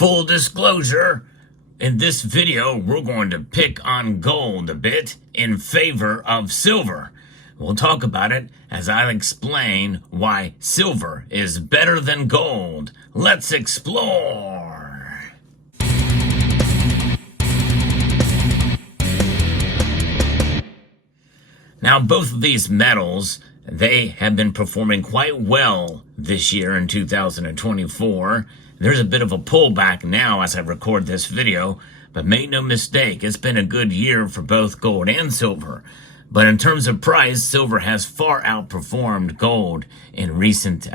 Full disclosure, in this video, we're going to pick on gold a bit in favor of silver. We'll talk about it as I explain why silver is better than gold. Let's explore. Now, both of these metals, they have been performing quite well this year in 2024. There's a bit of a pullback now as I record this video, but make no mistake, it's been a good year for both gold and silver. But in terms of price, silver has far outperformed gold in recent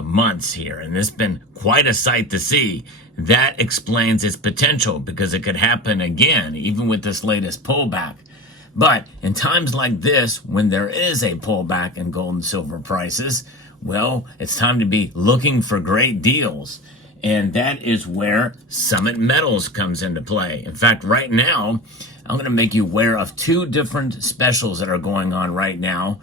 months here, and it's been quite a sight to see. That explains its potential because it could happen again, even with this latest pullback. But in times like this, when there is a pullback in gold and silver prices, well, it's time to be looking for great deals. And that is where Summit Metals comes into play. In fact, right now, I'm going to make you aware of two different specials that are going on right now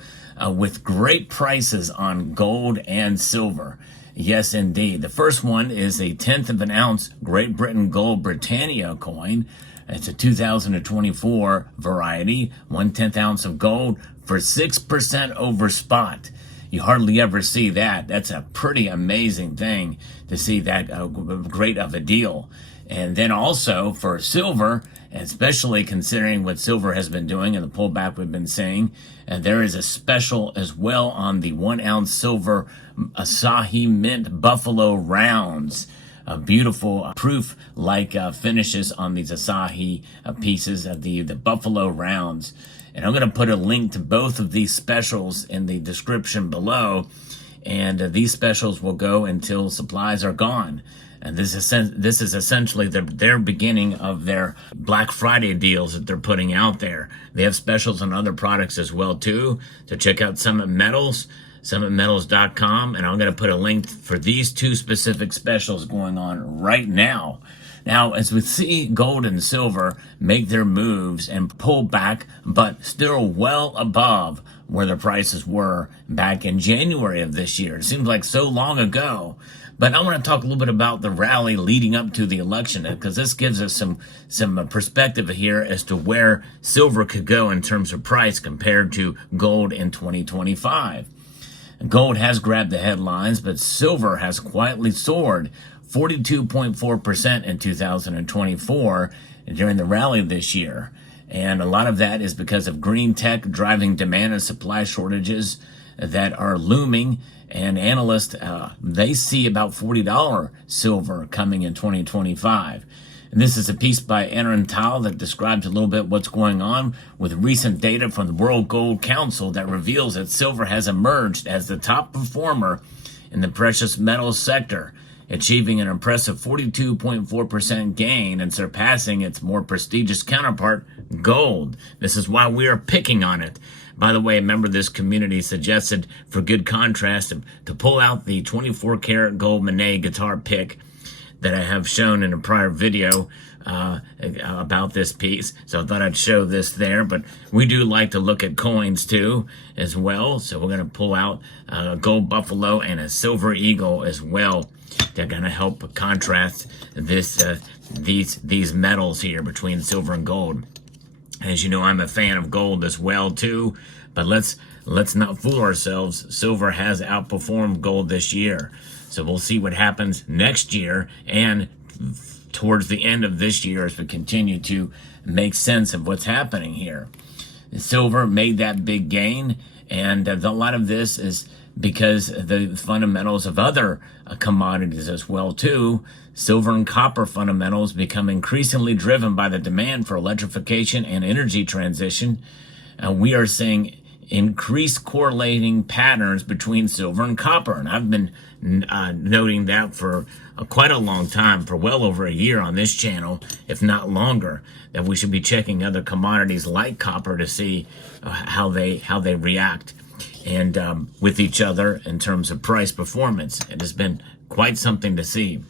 with great prices on gold and silver. Yes, indeed. The first one is a 1/10 of an ounce Great Britain Gold Britannia coin. It's a 2024 variety, 1/10 ounce of gold for 6% over spot. You hardly ever see that. That's a pretty amazing thing to see that great of a deal. And then also for silver, especially considering what silver has been doing and the pullback we've been seeing, there is a special as well on the 1 ounce silver Asahi Mint Buffalo rounds. Beautiful proof-like finishes on these Asahi pieces of the Buffalo rounds. And I'm going to put a link to both of these specials in the description below. And these specials will go until supplies are gone. And this is essentially their beginning of their Black Friday deals that they're putting out there. They have specials on other products as well, too. So check out Summit Metals, summitmetals.com. And I'm going to put a link for these two specific specials going on right now. Now, as we see gold and silver make their moves and pull back, but still well above where the prices were back in January of this year. It seems like so long ago. But I want to talk a little bit about the rally leading up to the election, because this gives us some perspective here as to where silver could go in terms of price compared to gold in 2025. Gold has grabbed the headlines, but silver has quietly soared 42.4% in 2024 during the rally this year. And a lot of that is because of green tech driving demand and supply shortages that are looming. And analysts, they see about $40 silver coming in 2025. And this is a piece by Aaron Tal that describes a little bit what's going on with recent data from the World Gold Council that reveals that silver has emerged as the top performer in the precious metals sector, achieving an impressive 42.4% gain and surpassing its more prestigious counterpart, gold. This is why we are picking on it. By the way, a member of this community suggested, for good contrast, to pull out the 24-karat gold Monet guitar pick that I have shown in a prior video about this piece. So I thought I'd show this there, but we do like to look at coins too as well. So we're going to pull out a gold buffalo and a silver eagle as well. They're going to help contrast these metals here between silver and gold. As you know, I'm a fan of gold as well too, but let's not fool ourselves. Silver has outperformed gold this year. So we'll see what happens next year and towards the end of this year as we continue to make sense of what's happening here. Silver made that big gain, and a lot of this is because the fundamentals of other commodities as well too. Silver and copper fundamentals become increasingly driven by the demand for electrification and energy transition. We are seeing increased correlating patterns between silver and copper, and I've been noting that for quite a long time, for well over a year on this channel, if not longer, that we should be checking other commodities like copper to see how they react and with each other in terms of price performance. It has been quite something to see.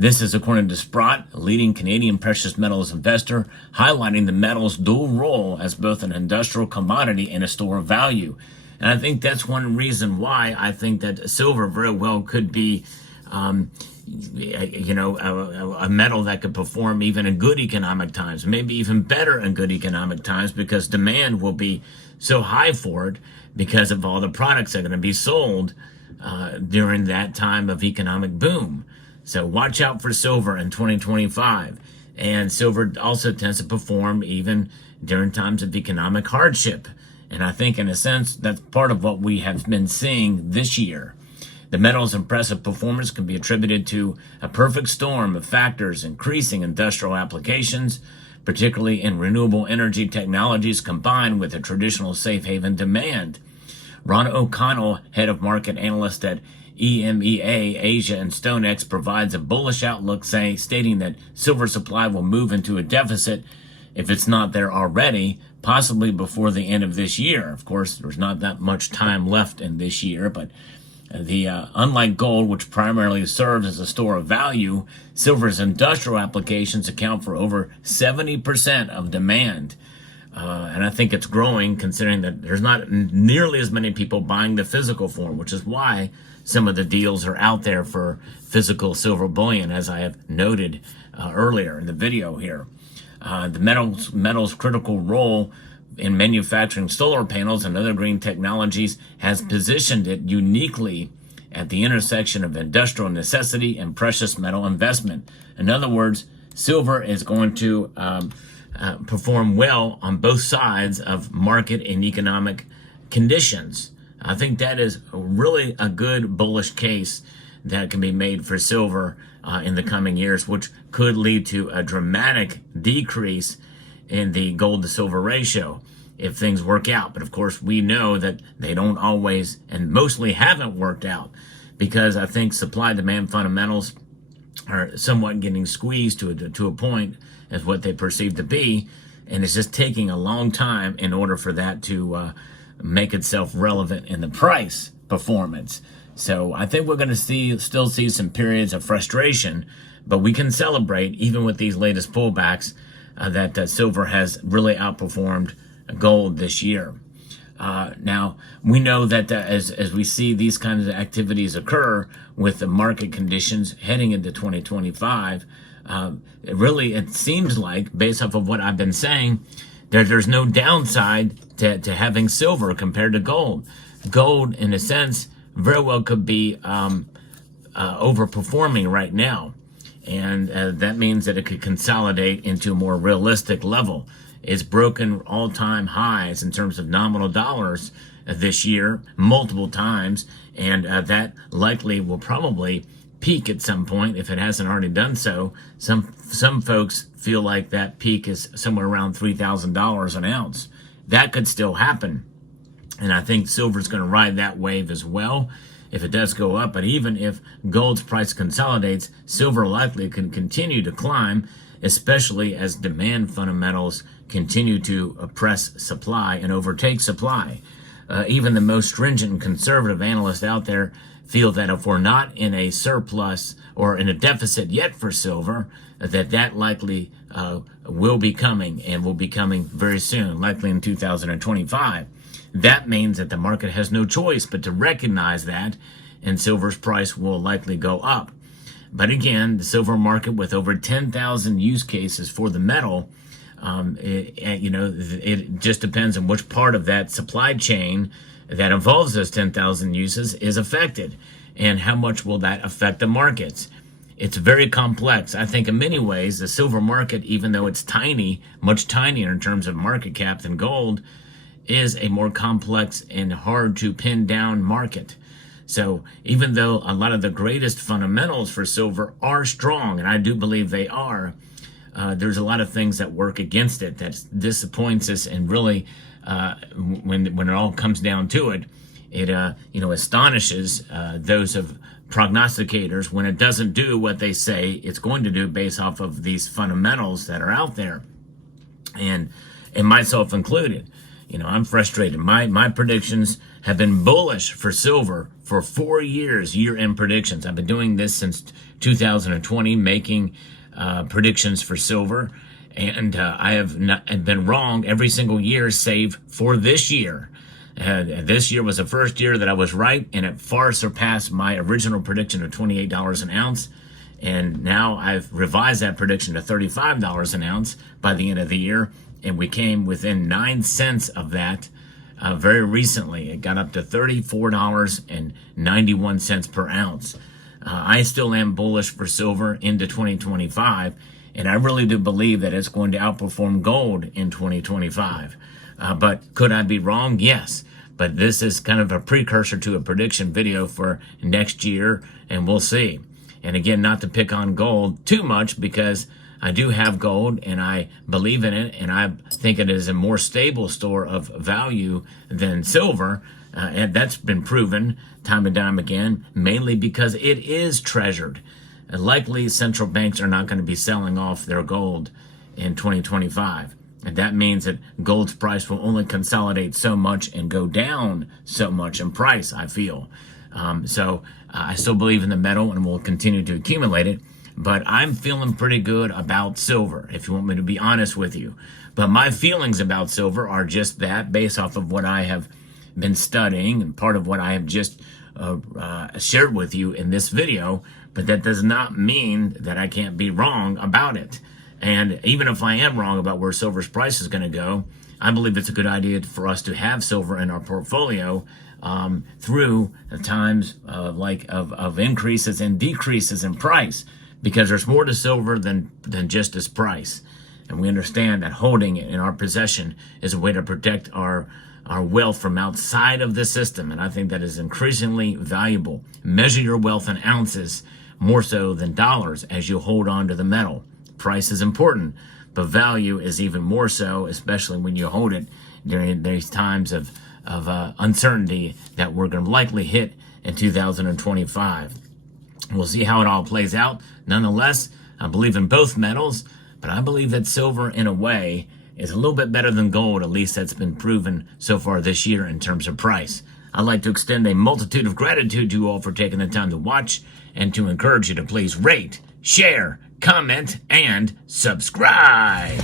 This is according to Sprott, a leading Canadian precious metals investor, highlighting the metal's dual role as both an industrial commodity and a store of value. And I think that's one reason why I think that silver very well could be a metal that could perform even in good economic times, maybe even better in good economic times, because demand will be so high for it because of all the products that are going to be sold during that time of economic boom. So watch out for silver in 2025. And silver also tends to perform even during times of economic hardship. And I think, in a sense, that's part of what we have been seeing this year. The metal's impressive performance can be attributed to a perfect storm of factors: increasing industrial applications, particularly in renewable energy technologies, combined with a traditional safe haven demand. Ron O'Connell, head of market analyst at EMEA Asia and StoneX, provides a bullish outlook, stating that silver supply will move into a deficit, if it's not there already, possibly before the end of this year. Of course, there's not that much time left in this year, but unlike gold, which primarily serves as a store of value, silver's industrial applications account for over 70% of demand. And I think it's growing, considering that there's not nearly as many people buying the physical form, which is why some of the deals are out there for physical silver bullion, as I have noted earlier in the video here. The metal's critical role in manufacturing solar panels and other green technologies has positioned it uniquely at the intersection of industrial necessity and precious metal investment. In other words, silver is going to perform well on both sides of market and economic conditions. I think that is really a good bullish case that can be made for silver in the coming years, which could lead to a dramatic decrease in the gold to silver ratio if things work out. But of course, we know that they don't always, and mostly haven't worked out, because I think supply demand fundamentals are somewhat getting squeezed to a point as what they perceive to be, and it's just taking a long time in order for that to make itself relevant in the price performance. So I think we're going to still see some periods of frustration, but we can celebrate, even with these latest pullbacks, that silver has really outperformed gold this year. Now, we know that as we see these kinds of activities occur with the market conditions heading into 2025, it seems like, based off of what I've been saying, there's no downside to having silver compared to gold. Gold, in a sense, very well could be overperforming right now. And that means that it could consolidate into a more realistic level. It's broken all-time highs in terms of nominal dollars this year multiple times, and that likely will probably peak at some point if it hasn't already done so. Some folks feel like that peak is somewhere around $3,000 an ounce. That could still happen, and I think silver's going to ride that wave as well if it does go up. But even if gold's price consolidates, silver likely can continue to climb, especially as demand fundamentals continue to oppress supply and overtake supply. Even the most stringent and conservative analysts out there feel that if we're not in a surplus or in a deficit yet for silver, that likely will be coming, and will be coming very soon, likely in 2025. That means that the market has no choice but to recognize that, and silver's price will likely go up. But again, the silver market, with over 10,000 use cases for the metal, it just depends on which part of that supply chain that involves those 10,000 uses is affected, and how much will that affect the markets. It's very complex. I think in many ways, the silver market, even though it's tiny, much tinier in terms of market cap than gold, is a more complex and hard to pin down market. So even though a lot of the greatest fundamentals for silver are strong, and I do believe they are, there's a lot of things that work against it that disappoints us, and really, when it all comes down to it, it astonishes those of prognosticators when it doesn't do what they say it's going to do based off of these fundamentals that are out there, and myself included. I'm frustrated. My predictions have been bullish for silver for 4 years, year-end predictions. I've been doing this since 2020, making predictions for silver, and I have been wrong every single year save for this year. This year was the first year that I was right, and it far surpassed my original prediction of $28 an ounce. And now I've revised that prediction to $35 an ounce by the end of the year. And we came within 9 cents of that very recently. It got up to $34.91 per ounce. I still am bullish for silver into 2025. And I really do believe that it's going to outperform gold in 2025. But could I be wrong? Yes. But this is kind of a precursor to a prediction video for next year, and we'll see. And again, not to pick on gold too much, because I do have gold and I believe in it, and I think it is a more stable store of value than silver. And that's been proven time and time again, mainly because it is treasured. And likely central banks are not going to be selling off their gold in 2025. And that means that gold's price will only consolidate so much and go down so much in price, I feel. So I still believe in the metal and will continue to accumulate it. But I'm feeling pretty good about silver, if you want me to be honest with you. But my feelings about silver are just that, based off of what I have been studying and part of what I have just shared with you in this video. But that does not mean that I can't be wrong about it. And even if I am wrong about where silver's price is going to go, I believe it's a good idea for us to have silver in our portfolio through the times of increases and decreases in price, because there's more to silver than just its price. And we understand that holding it in our possession is a way to protect our wealth from outside of the system. And I think that is increasingly valuable. Measure your wealth in ounces more so than dollars as you hold on to the metal. Price is important, but value is even more so, especially when you hold it during these times of uncertainty that we're going to likely hit in 2025. We'll see how it all plays out. Nonetheless, I believe in both metals, but I believe that silver, in a way, is a little bit better than gold. At least that's been proven so far this year in terms of price. I'd like to extend a multitude of gratitude to you all for taking the time to watch, and to encourage you to please rate, share, comment, and subscribe.